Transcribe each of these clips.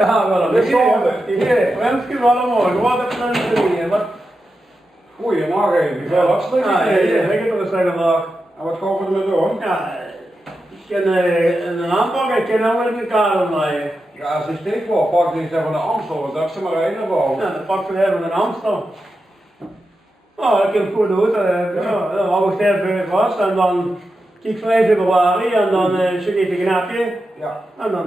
Ja, wel, dat is zonde. Wens je wel een morgen, wat heb je dan te doen? Goeiedag, ik wil hartstikke Ja, ik heb er zeggen vandaag. En wat gaan we ermee doen? Ja, ik kan een aanpak, ik kan ook een kader maaien. Ja, ze is steek wel, pak die van de Amstel, dat ze maar één ervan. Ja, dan pak je even een Amstel. Nou, ik heb het goed doen. Dan hou ik sterk vast en dan kijk 5 februari en dan zit ik een knapje. Ja. En dan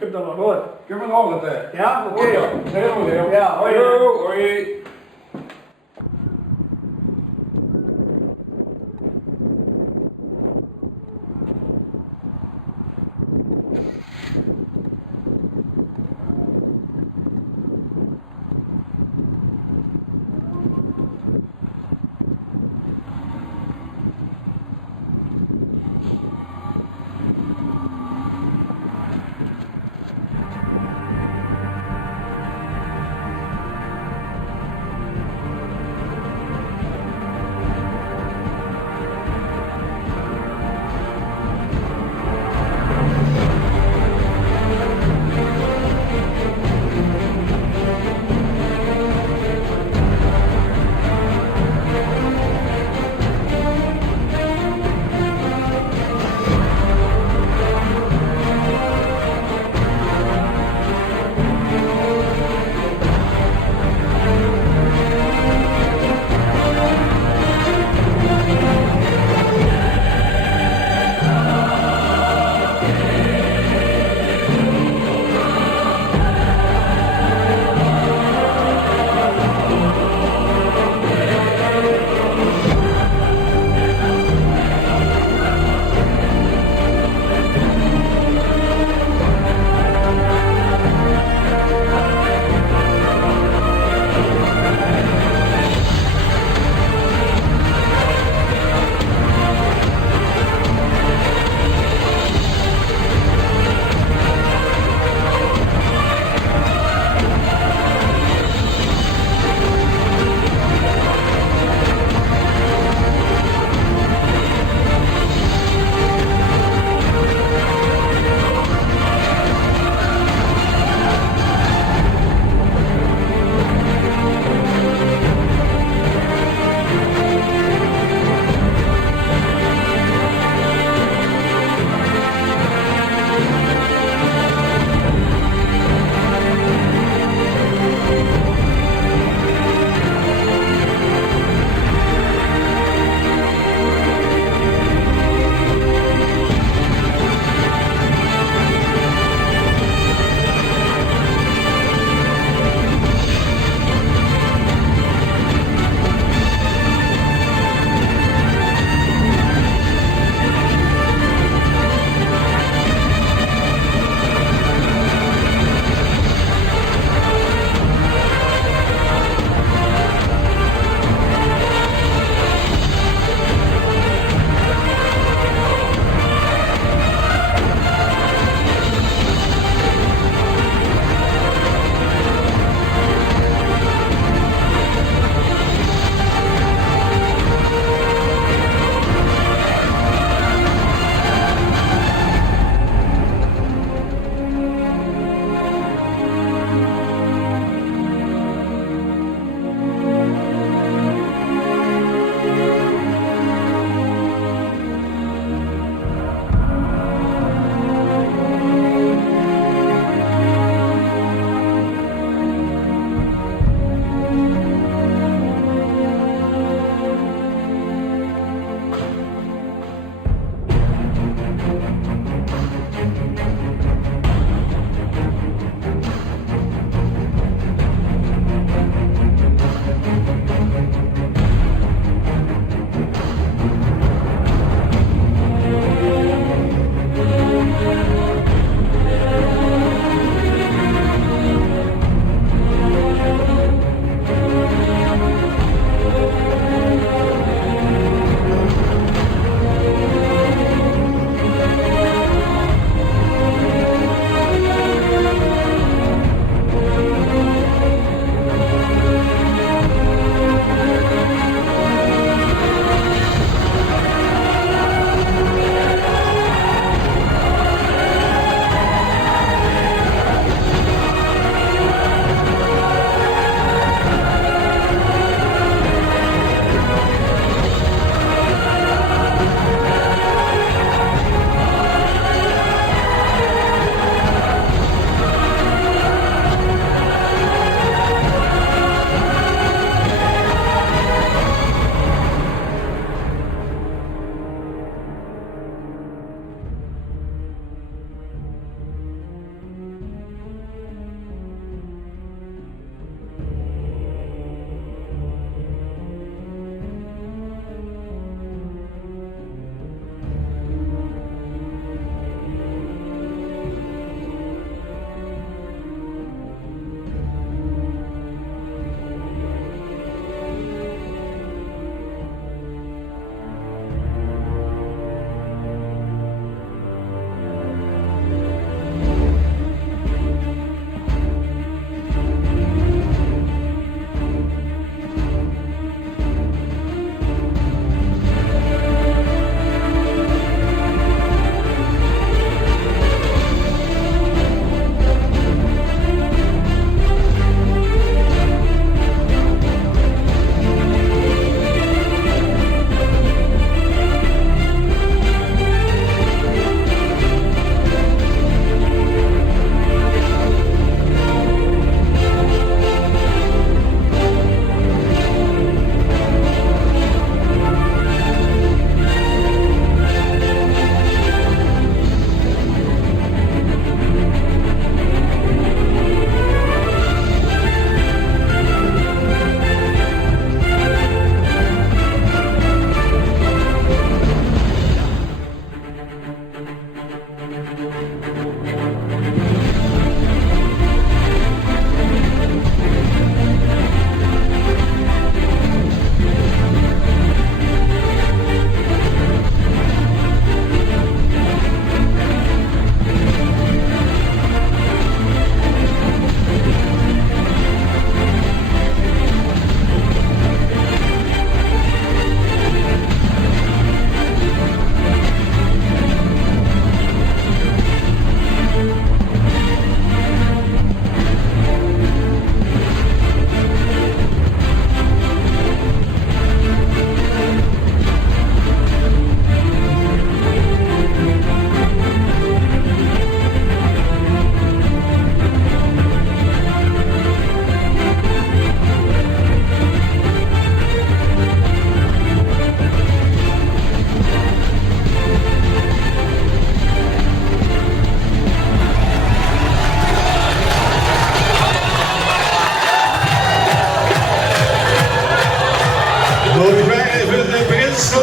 komt dat wel goed. Ik heb een andere. Ja, oké. Heel. Ja, hoi. Hoi.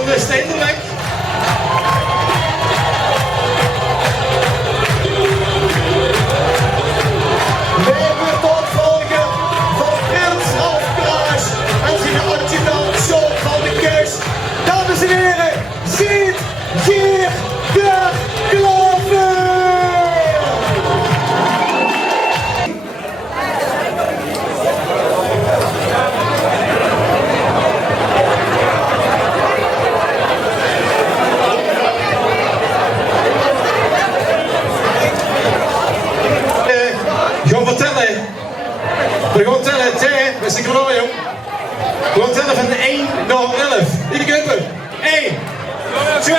de Steenderweg. Wij wordt opvolger van Prins Halfkruis en zijn adjudant John van de Keus. Dames en heren, ziet Geert de Klaver! We gaan tellen, met z'n allen, jong. We gaan tellen van 1 naar 11. Iedereen kunt 1, 2,